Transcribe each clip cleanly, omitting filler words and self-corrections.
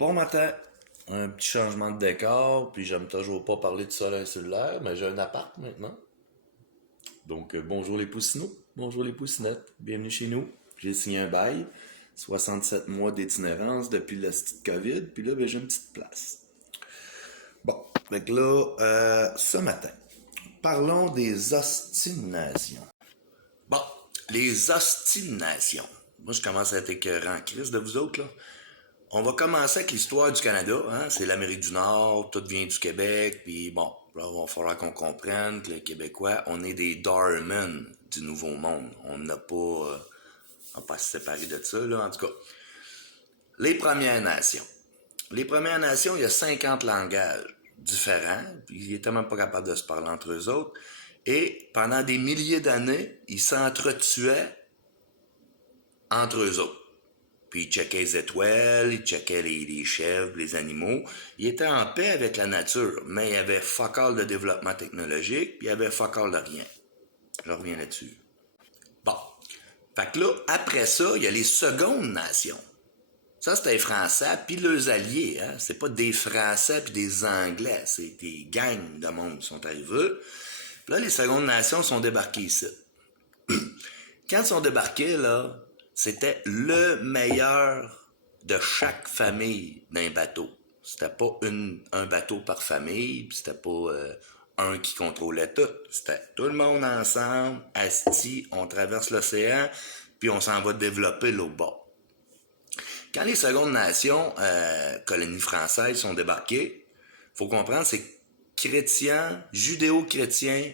Bon matin, un petit changement de décor, puis j'aime toujours pas parler de sol insulaire, mais j'ai un appart maintenant. Donc bonjour les poussinots, bonjour les poussinettes, bienvenue chez nous. J'ai signé un bail, 67 mois d'itinérance depuis le petit COVID, puis là ben, j'ai une petite place. Bon, donc là, ce matin, parlons des ostinations. Bon, les ostinations. Moi je commence à être écœurant en crise de vous autres là. On va commencer avec l'histoire du Canada, hein? C'est l'Amérique du Nord, tout vient du Québec, puis bon, là, il va falloir qu'on comprenne que les Québécois, on est des Darman du Nouveau Monde. On n'a pas à se séparer de ça, là, en tout cas. Les Premières Nations. Les Premières Nations, il y a 50 langages différents, puis ils étaient même pas capables de se parler entre eux autres, et pendant des milliers d'années, ils s'entretuaient entre eux autres. Puis il checkait les étoiles, il checkait les chèvres, les animaux. Il était en paix avec la nature, mais il y avait fuck all de développement technologique, puis il y avait fuck all de rien. Je reviens là-dessus. Bon. Fait que là, après ça, il y a les secondes nations. Ça, c'était les Français, puis leurs alliés. Hein? C'est pas des Français puis des Anglais. C'est des gangs de monde qui sont arrivés. Puis là, les secondes nations sont débarquées ici. Quand ils sont débarqués, là, c'était le meilleur de chaque famille d'un bateau. C'était pas un bateau par famille, puis c'était pas un qui contrôlait tout. C'était tout le monde ensemble, assis, on traverse l'océan, puis on s'en va développer l'autre bord. Quand les secondes nations, colonies françaises, sont débarquées, faut comprendre, c'est chrétiens, judéo-chrétiens,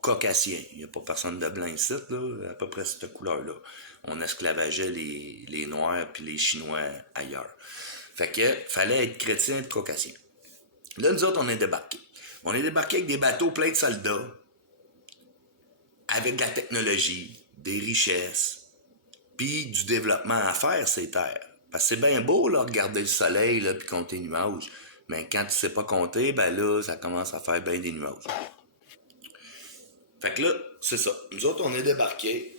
caucasiens. Il n'y a pas personne de blanc ici, là, à peu près cette couleur-là. On esclavageait les Noirs puis les Chinois ailleurs. Fait que fallait être chrétien et être caucasien. Là, nous autres, on est débarqués. On est débarqués avec des bateaux pleins de soldats, avec de la technologie, des richesses, puis du développement à faire, ces terres. Parce que c'est bien beau, là, regarder le soleil, là, puis compter les nuages. Mais quand tu sais pas compter, ben là, ça commence à faire bien des nuages. Fait que là, c'est ça. Nous autres, on est débarqués.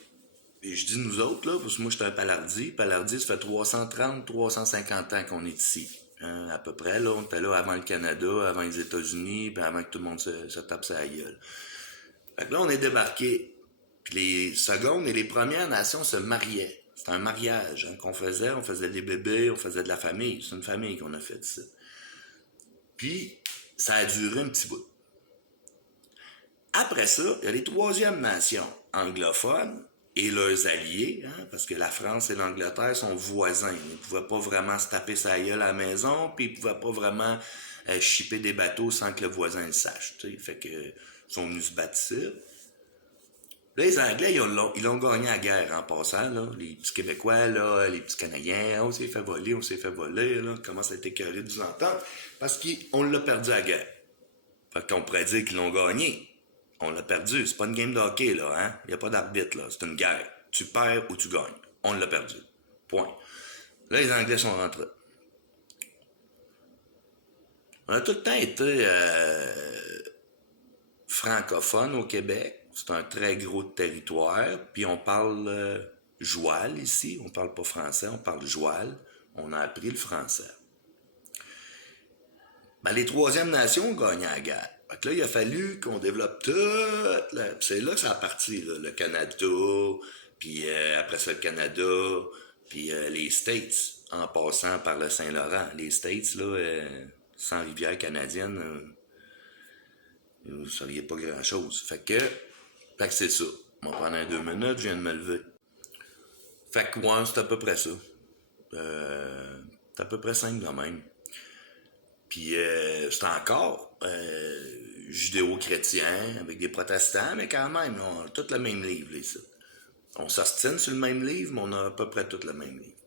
Et je dis nous autres, là, parce que moi, j'étais un palardi. Palardi, ça fait 330, 350 ans qu'on est ici. Hein, à peu près, là. On était là avant le Canada, avant les États-Unis, puis avant que tout le monde se tape sa gueule. Fait que là, on est débarqués. Puis les secondes et les premières nations se mariaient. C'était un mariage hein, qu'on faisait. On faisait des bébés, on faisait de la famille. C'est une famille qu'on a fait ça. Puis, ça a duré un petit bout. Après ça, il y a les troisièmes nations anglophones et leurs alliés, hein, parce que la France et l'Angleterre sont voisins. Ils ne pouvaient pas vraiment se taper sa gueule à la maison, puis ils ne pouvaient pas vraiment shipper des bateaux sans que le voisin le sache. T'sais. Fait que ils sont venus se battre ici. Là, les Anglais, ils ont gagné la guerre en passant, là. Les petits Québécois, là, les petits Canadiens, on s'est fait voler, là. Comment ça a été écœuré de nous entendre? Parce qu'on l'a perdu à la guerre. Fait qu'on pourrait dire qu'ils l'ont gagné. On l'a perdu. C'est pas une game de hockey, là, hein? Il n'y a pas d'arbitre, là. C'est une guerre. Tu perds ou tu gagnes. On l'a perdu. Point. Là, les Anglais sont rentrés. On a tout le temps été francophone au Québec. C'est un très gros territoire. Puis on parle joual ici. On parle pas français, on parle joual. On a appris le français. Ben, les Troisièmes Nations ont gagné la guerre. Fait que là, il a fallu qu'on développe tout. C'est là que ça a parti, là. Le Canada, puis après ça, le Canada, puis les States, en passant par le Saint-Laurent. Les States, là, sans rivière canadienne, vous ne sauriez pas grand-chose. Fait que c'est ça. On va prendre 2 minutes, je viens de me lever. Fait que, ouais, c'est à peu près ça. C'est à peu près simple quand même. Puis c'est encore judéo-chrétien, avec des protestants, mais quand même, on a tout le même livre, les sites. On s'ostine sur le même livre, mais on a à peu près tout le même livre.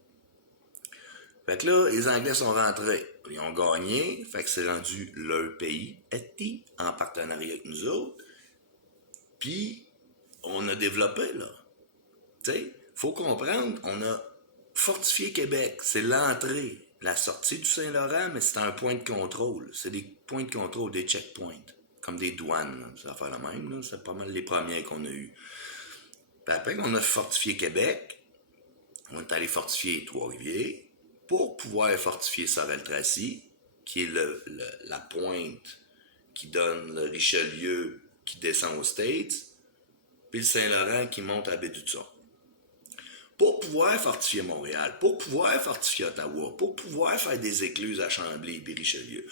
Fait que là, les Anglais sont rentrés. Ils ont gagné, fait que c'est rendu leur pays, en partenariat avec nous autres. Puis, on a développé, là. Tu sais, faut comprendre, on a fortifié Québec, c'est l'entrée. La sortie du Saint-Laurent, mais c'est un point de contrôle. C'est des points de contrôle, des checkpoints. Comme des douanes, là. Ça va faire la même, là. C'est pas mal les premiers qu'on a eus. Puis après qu'on a fortifié Québec, on est allé fortifier Trois-Rivières, pour pouvoir fortifier Sorel-Tracy, qui est la pointe qui donne le Richelieu qui descend aux States, puis le Saint-Laurent qui monte à Baie-du-Tson. Pour pouvoir fortifier Montréal, pour pouvoir fortifier Ottawa, pour pouvoir faire des écluses à Chambly et Richelieu,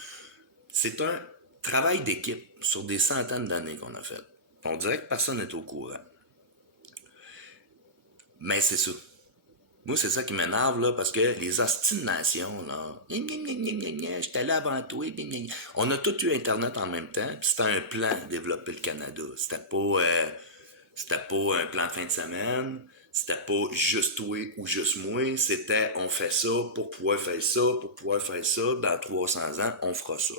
c'est un travail d'équipe sur des centaines d'années qu'on a fait. On dirait que personne n'est au courant. Mais c'est ça. Moi, c'est ça qui m'énerve, là, parce que les hosties de nation, là, j'étais là avant toi, on a tous eu Internet en même temps, puis c'était un plan de développer le Canada. C'était pas un plan de fin de semaine, c'était pas juste toi ou juste moi, c'était on fait ça pour pouvoir faire ça, pour pouvoir faire ça, dans 300 ans, on fera ça.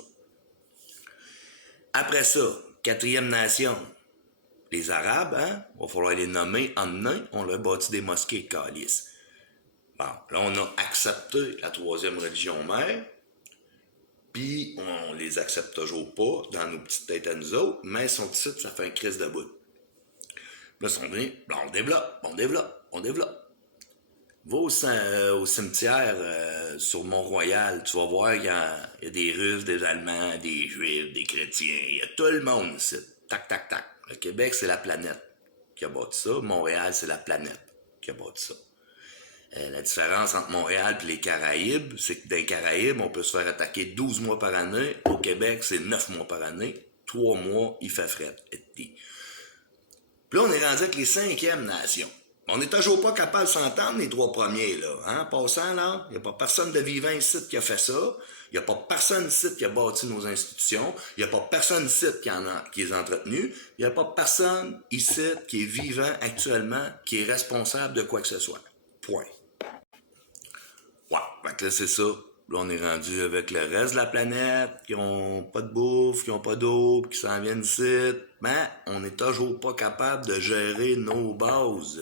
Après ça, quatrième nation, les Arabes, hein, va falloir les nommer en nain, on leur bâti des mosquées de calice. Bon, là, on a accepté la troisième religion mère, puis on les accepte toujours pas dans nos petites têtes à nous autres, mais son titre, ça fait un crise de bout. Là, on développe. Va au cimetière sur Mont-Royal, tu vas voir qu'il y a des Russes, des Allemands, des Juifs, des chrétiens, il y a tout le monde ici. Tac, tac, tac. Le Québec, c'est la planète qui a bâti ça. Montréal, c'est la planète qui a bâti ça. La différence entre Montréal et les Caraïbes, c'est que dans les Caraïbes, on peut se faire attaquer 12 mois par année. Au Québec, c'est 9 mois par année. 3 mois, il fait fret. Puis là, on est rendu avec les 5e nations. On n'est toujours pas capable de s'entendre, les 3 premiers, là. Hein? Passant, là, il n'y a pas personne de vivant ici qui a fait ça. Il n'y a pas personne ici qui a bâti nos institutions. Il n'y a pas personne ici qui les a entretenus. Il n'y a pas personne ici qui est vivant actuellement, qui est responsable de quoi que ce soit. Point. Ouais, fait que là, c'est ça. Là, on est rendu avec le reste de la planète, qui ont pas de bouffe, qui ont pas d'eau, qui s'en viennent ici. Mais on n'est toujours pas capable de gérer nos bases,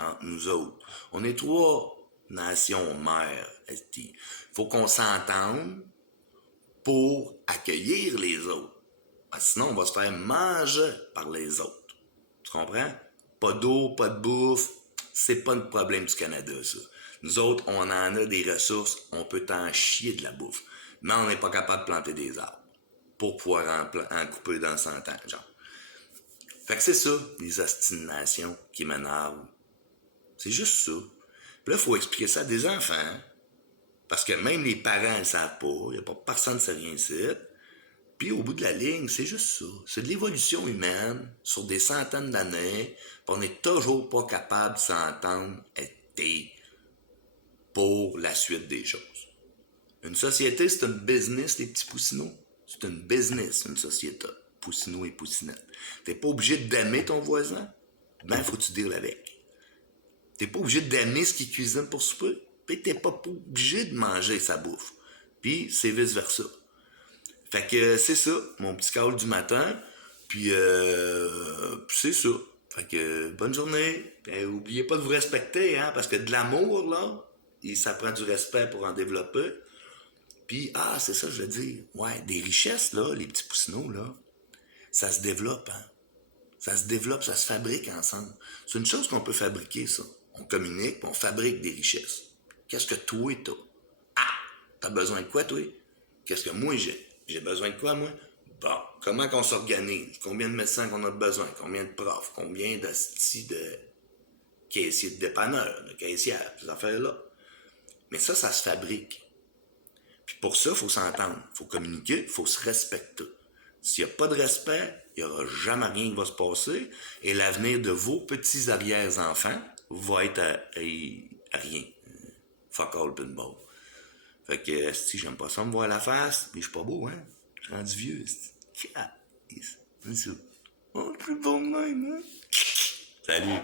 entre nous autres. On est 3 nations mères, Faut qu'on s'entende pour accueillir les autres. Parce que sinon, on va se faire manger par les autres. Tu comprends? Pas d'eau, pas de bouffe. C'est pas le problème du Canada, ça. Nous autres, on en a des ressources, on peut t'en chier de la bouffe. Mais on n'est pas capable de planter des arbres pour pouvoir en couper dans 100 ans, genre. Fait que c'est ça, les ostinations qui m'énervent. C'est juste ça. Puis là, il faut expliquer ça à des enfants. Parce que même les parents ne savent pas. Il n'y a pas personne qui sait rien ici. Puis au bout de la ligne, c'est juste ça. C'est de l'évolution humaine sur des centaines d'années. Puis on n'est toujours pas capable de s'entendre pour la suite des choses. Une société, c'est un business, les petits poussinots. C'est une business, une société. Poussinots et poussinettes. T'es pas obligé d'aimer ton voisin. Ben, faut que tu deals avec. T'es pas obligé d'aimer ce qu'il cuisine pour souper. Puis t'es pas obligé de manger sa bouffe. Puis c'est vice-versa. Fait que c'est ça, mon petit call du matin. Puis c'est ça. Fait que bonne journée. Oubliez pas de vous respecter, hein, parce que de l'amour, là, ça prend du respect pour en développer. Puis, c'est ça, je veux dire. Ouais, des richesses, là, les petits poussinots, là, ça se développe, hein. Ça se développe, ça se fabrique ensemble. C'est une chose qu'on peut fabriquer, ça. On communique, puis on fabrique des richesses. Qu'est-ce que toi, t'as? T'as besoin de quoi, toi? Qu'est-ce que moi, j'ai? J'ai besoin de quoi, moi? Bon, comment qu'on s'organise? Combien de médecins qu'on a besoin? Combien de profs? Combien de caissiers de dépanneurs, de caissières, ces affaires-là? Mais ça se fabrique. Puis pour ça, il faut s'entendre, il faut communiquer, il faut se respecter. S'il n'y a pas de respect, il n'y aura jamais rien qui va se passer et l'avenir de vos petits arrière-enfants va être à rien. Fuck all pinball. Fait que, si j'aime pas ça me voir la face, mais je suis pas beau, hein? Je suis rendu vieux, c'est ça. Oh, je suis bon même, hein? Salut!